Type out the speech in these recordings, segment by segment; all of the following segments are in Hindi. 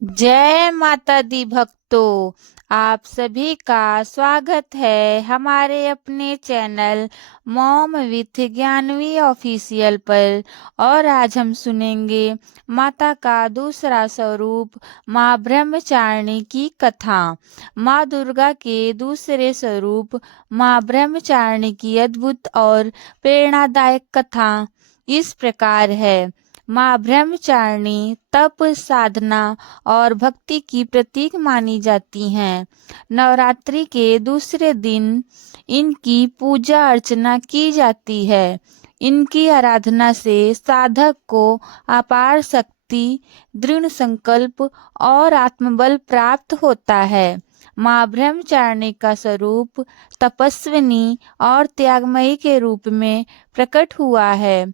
जय माता दी भक्तों। आप सभी का स्वागत है हमारे अपने channel mom with Gyanvi official पर। और आज हम सुनेंगे माता का दूसरा स्वरूप माँ ब्रह्मचारिणी की कथा। माँ दुर्गा के दूसरे स्वरूप माँ ब्रह्मचारिणी की अद्भुत और प्रेरणादायक कथा इस प्रकार है। माँ ब्रह्मचारिणी तप, साधना और भक्ति की प्रतीक मानी जाती हैं। नवरात्रि के दूसरे दिन इनकी पूजा अर्चना की जाती है। इनकी आराधना से साधक को अपार शक्ति, दृढ़ संकल्प और आत्मबल प्राप्त होता है। माँ ब्रह्मचारिणी का स्वरूप तपस्विनी और त्यागमयी के रूप में प्रकट हुआ है।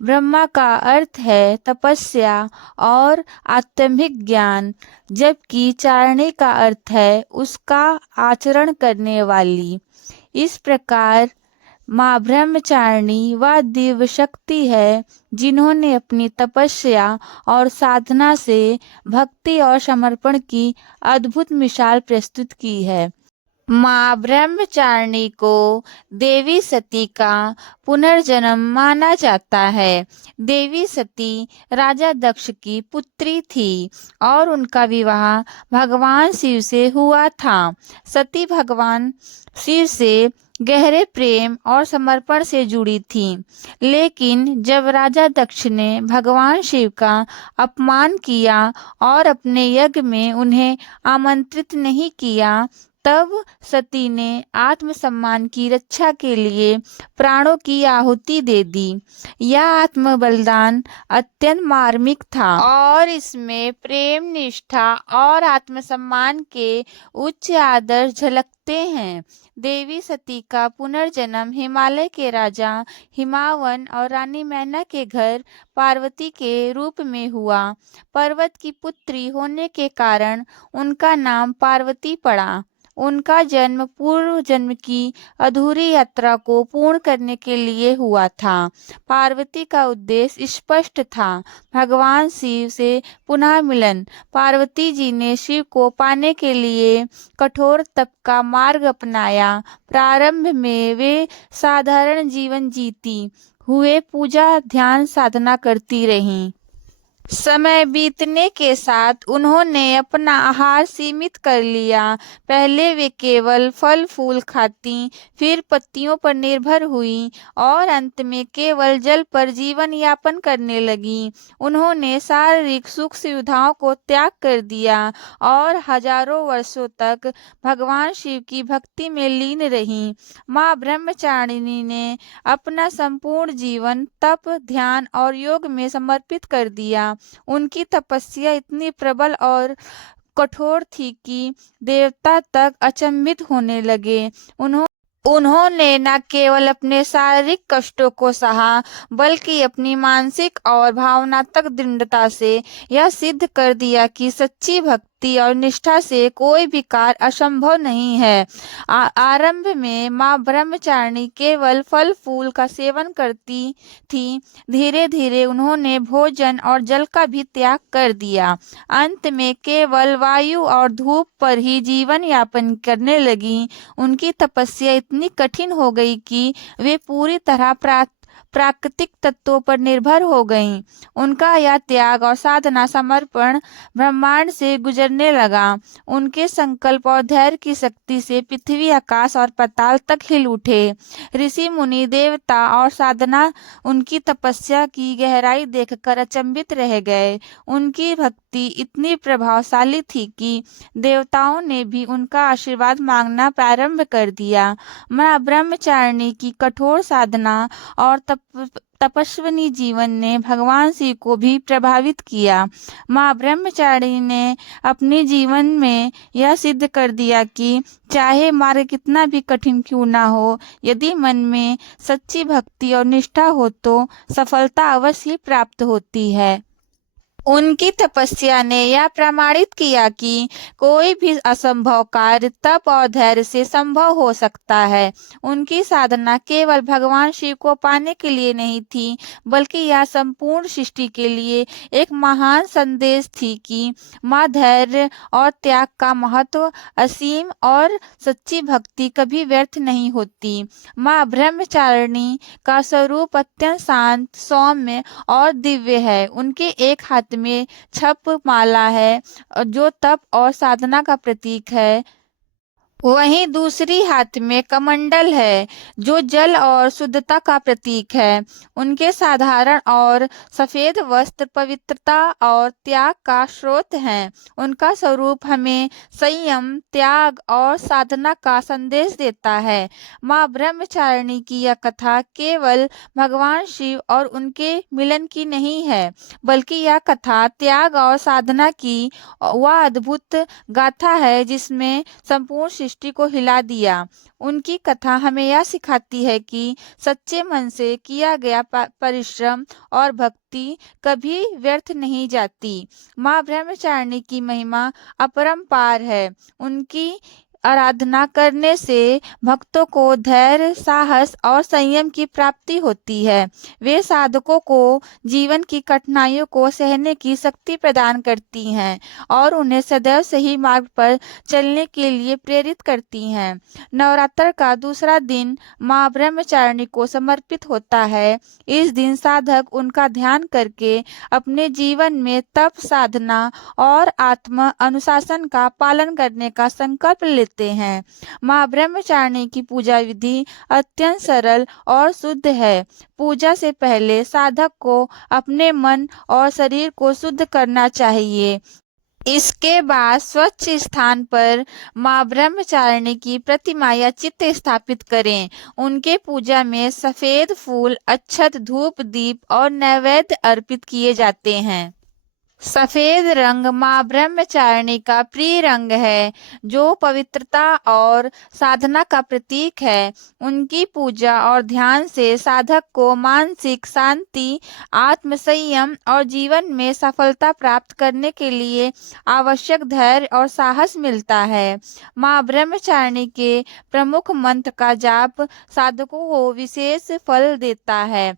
ब्रह्मा का अर्थ है तपस्या और आत्मिक ज्ञान, जबकि चारणी का अर्थ है उसका आचरण करने वाली। इस प्रकार माँ ब्रह्मचारिणी वह दिव्य शक्ति है जिन्होंने अपनी तपस्या और साधना से भक्ति और समर्पण की अद्भुत मिसाल प्रस्तुत की है। माँ ब्रह्मचारिणी को देवी सती का पुनर्जन्म माना जाता है। देवी सती राजा दक्ष की पुत्री थी और उनका विवाह भगवान शिव से हुआ था। सती भगवान शिव से गहरे प्रेम और समर्पण से जुड़ी थी। लेकिन जब राजा दक्ष ने भगवान शिव का अपमान किया और अपने यज्ञ में उन्हें आमंत्रित नहीं किया, तब सती ने आत्मसम्मान की रक्षा के लिए प्राणों की आहुति दे दी। यह आत्म बलिदान अत्यंत मार्मिक था और इसमें प्रेम, निष्ठा और आत्मसम्मान के उच्च आदर्श झलकते हैं। देवी सती का पुनर्जन्म हिमालय के राजा हिमावन और रानी मैना के घर पार्वती के रूप में हुआ। पर्वत की पुत्री होने के कारण उनका नाम पार्वती पड़ा। उनका जन्म पूर्व जन्म की अधूरी यात्रा को पूर्ण करने के लिए हुआ था। पार्वती का उद्देश्य स्पष्ट था, भगवान शिव से पुनः मिलन। पार्वती जी ने शिव को पाने के लिए कठोर तप का मार्ग अपनाया। प्रारंभ में वे साधारण जीवन जीती हुए पूजा, ध्यान, साधना करती रहीं। समय बीतने के साथ उन्होंने अपना आहार सीमित कर लिया। पहले वे केवल फल फूल खाती, फिर पत्तियों पर निर्भर हुई और अंत में केवल जल पर जीवन यापन करने लगी। उन्होंने शारीरिक सुख सुविधाओं को त्याग कर दिया और हजारों वर्षों तक भगवान शिव की भक्ति में लीन रहीं। माँ ब्रह्मचारिणी ने अपना संपूर्ण जीवन तप, ध्यान और योग में समर्पित कर दिया। उनकी तपस्या इतनी प्रबल और कठोर थी कि देवता तक अचंभित होने लगे। उन्होंने न केवल अपने शारीरिक कष्टों को सहा, बल्कि अपनी मानसिक और भावनात्मक दृढ़ता से यह सिद्ध कर दिया कि सच्ची भक्ति और निष्ठा से कोई भी कार्य असंभव नहीं है। आरंभ में माँ ब्रह्मचारिणी केवल फल फूल का सेवन करती थी। धीरे धीरे उन्होंने भोजन और जल का भी त्याग कर दिया। अंत में केवल वायु और धूप पर ही जीवन यापन करने लगी। उनकी तपस्या इतनी कठिन हो गई कि वे पूरी तरह प्राकृतिक तत्वों पर निर्भर हो गईं। उनका यह त्याग और साधना समर्पण ब्रह्मांड से गुजरने लगा। उनके संकल्प और धैर्य की शक्ति से पृथ्वी, आकाश और पाताल तक हिल उठे। ऋषि मुनि, देवता और साधना उनकी तपस्या की गहराई देखकर अचंभित रह गए। उनकी भक्ति इतनी प्रभावशाली थी कि देवताओं ने भी उनका आशीर्वाद मांगना प्रारंभ कर दिया। माँ ब्रह्मचारिणी की कठोर साधना और तपस्विनी जीवन ने भगवान शिव को भी प्रभावित किया। माँ ब्रह्मचारिणी ने अपने जीवन में यह सिद्ध कर दिया कि चाहे मार्ग कितना भी कठिन क्यों ना हो, यदि मन में सच्ची भक्ति और निष्ठा हो तो सफलता अवश्य प्राप्त होती है। उनकी तपस्या ने यह प्रमाणित किया कि कोई भी असंभव कार्य तप और धैर्य से संभव हो सकता है। उनकी साधना केवल भगवान शिव को पाने के लिए नहीं थी, बल्कि यह संपूर्ण सृष्टि के लिए एक महान संदेश थी कि माँ धैर्य और त्याग का महत्व असीम और सच्ची भक्ति कभी व्यर्थ नहीं होती। माँ ब्रह्मचारिणी का स्वरूप अत्यंत शांत, सौम्य और दिव्य है। उनके एक हाथ में छप माला है जो तप और साधना का प्रतीक है, वहीं दूसरी हाथ में कमंडल है जो जल और शुद्धता का प्रतीक है। उनके साधारण और सफेद वस्त्र पवित्रता और त्याग का स्रोत हैं। उनका स्वरूप हमें संयम, त्याग और साधना का संदेश देता है। माँ ब्रह्मचारिणी की यह कथा केवल भगवान शिव और उनके मिलन की नहीं है, बल्कि यह कथा त्याग और साधना की वह अद्भुत गाथा है जिसमें संपूर्ण सृष्टि को हिला दिया। उनकी कथा हमें यह सिखाती है कि सच्चे मन से किया गया परिश्रम और भक्ति कभी व्यर्थ नहीं जाती। माँ ब्रह्मचारिणी की महिमा अपरंपार है। उनकी आराधना करने से भक्तों को धैर्य, साहस और संयम की प्राप्ति होती है। वे साधकों को जीवन की कठिनाइयों को सहने की शक्ति प्रदान करती हैं और उन्हें सदैव सही मार्ग पर चलने के लिए प्रेरित करती हैं। नवरात्र का दूसरा दिन माँ ब्रह्मचारिणी को समर्पित होता है। इस दिन साधक उनका ध्यान करके अपने जीवन में तप, साधना और आत्म अनुशासन का पालन करने का संकल्प लेते हैं। माँ ब्रह्मचारिणी की पूजा विधि अत्यंत सरल और शुद्ध है। पूजा से पहले साधक को अपने मन और शरीर को शुद्ध करना चाहिए। इसके बाद स्वच्छ स्थान पर माँ ब्रह्मचारिणी की प्रतिमा या चित्र स्थापित करें। उनके पूजा में सफेद फूल, अक्षत, धूप, दीप और नैवेद्य अर्पित किए जाते हैं। सफेद रंग माँ ब्रह्मचारिणी का प्रिय रंग है, जो पवित्रता और साधना का प्रतीक है। उनकी पूजा और ध्यान से साधक को मानसिक शांति, आत्म संयम और जीवन में सफलता प्राप्त करने के लिए आवश्यक धैर्य और साहस मिलता है। माँ ब्रह्मचारिणी के प्रमुख मंत्र का जाप साधकों को विशेष फल देता है।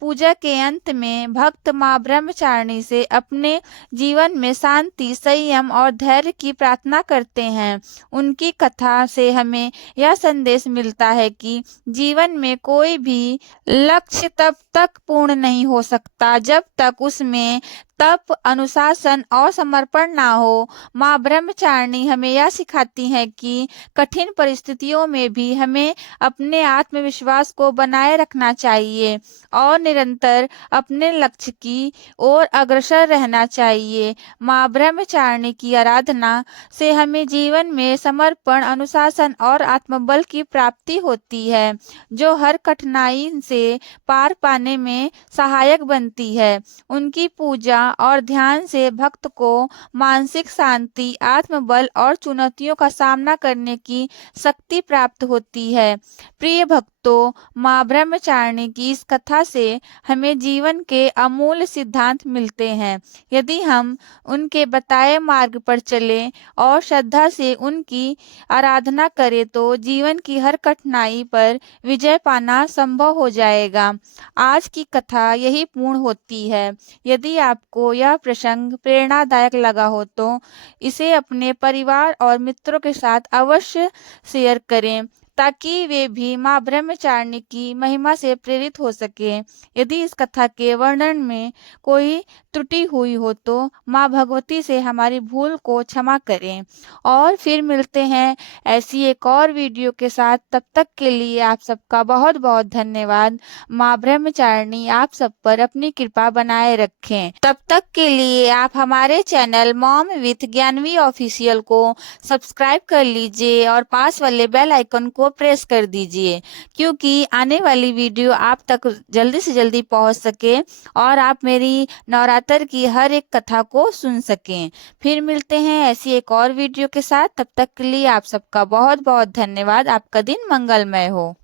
पूजा के अंत में भक्त माँ ब्रह्मचारिणी से अपने जीवन में शांति, संयम और धैर्य की प्रार्थना करते हैं। उनकी कथा से हमें यह संदेश मिलता है कि जीवन में कोई भी लक्ष्य तब तक पूर्ण नहीं हो सकता जब तक उसमें तप, अनुशासन और समर्पण ना हो। माँ ब्रह्मचारिणी हमें यह सिखाती हैं कि कठिन परिस्थितियों में भी हमें अपने आत्मविश्वास को बनाए रखना चाहिए और निरंतर अपने लक्ष्य की ओर अग्रसर रहना चाहिए। माँ ब्रह्मचारिणी की आराधना से हमें जीवन में समर्पण, अनुशासन और आत्मबल की प्राप्ति होती है, जो हर कठिनाई से पार पाने में सहायक बनती है। उनकी पूजा और ध्यान से भक्त को मानसिक शांति, आत्मबल और चुनौतियों का सामना करने की शक्ति प्राप्त होती है। प्रिय भक्तों, माँ ब्रह्मचारिणी की इस कथा से हमें जीवन के अमूल्य सिद्धांत मिलते हैं। यदि हम उनके बताए मार्ग पर चलें और श्रद्धा से उनकी आराधना करें तो जीवन की हर कठिनाई पर विजय पाना संभव हो जाएगा। आज की कथा यही पूर्ण होती है। यदि आपको यह प्रसंग प्रेरणादायक लगा हो तो इसे अपने परिवार और मित्रों के साथ अवश्य शेयर करें, ताकि वे भी माँ ब्रह्मचारिणी की महिमा से प्रेरित हो सकें। यदि इस कथा के वर्णन में कोई त्रुटि हुई हो तो माँ भगवती से हमारी भूल को क्षमा करें और फिर मिलते हैं ऐसी एक और वीडियो के साथ। तब तक के लिए आप सबका बहुत बहुत धन्यवाद। माँ ब्रह्मचारिणी आप सब पर अपनी कृपा बनाए रखें। तब तक के लिए आप हमारे channel mom with Gyanvi official को सब्सक्राइब कर लीजिए और पास वाले बेल आइकन को प्रेस कर दीजिए, क्योंकि आने वाली वीडियो आप तक जल्दी से जल्दी पहुंच सके और आप मेरी नवरात्र की हर एक कथा को सुन सकें। फिर मिलते हैं ऐसी एक और वीडियो के साथ। तब तक के लिए आप सबका बहुत बहुत धन्यवाद। आपका दिन मंगलमय हो।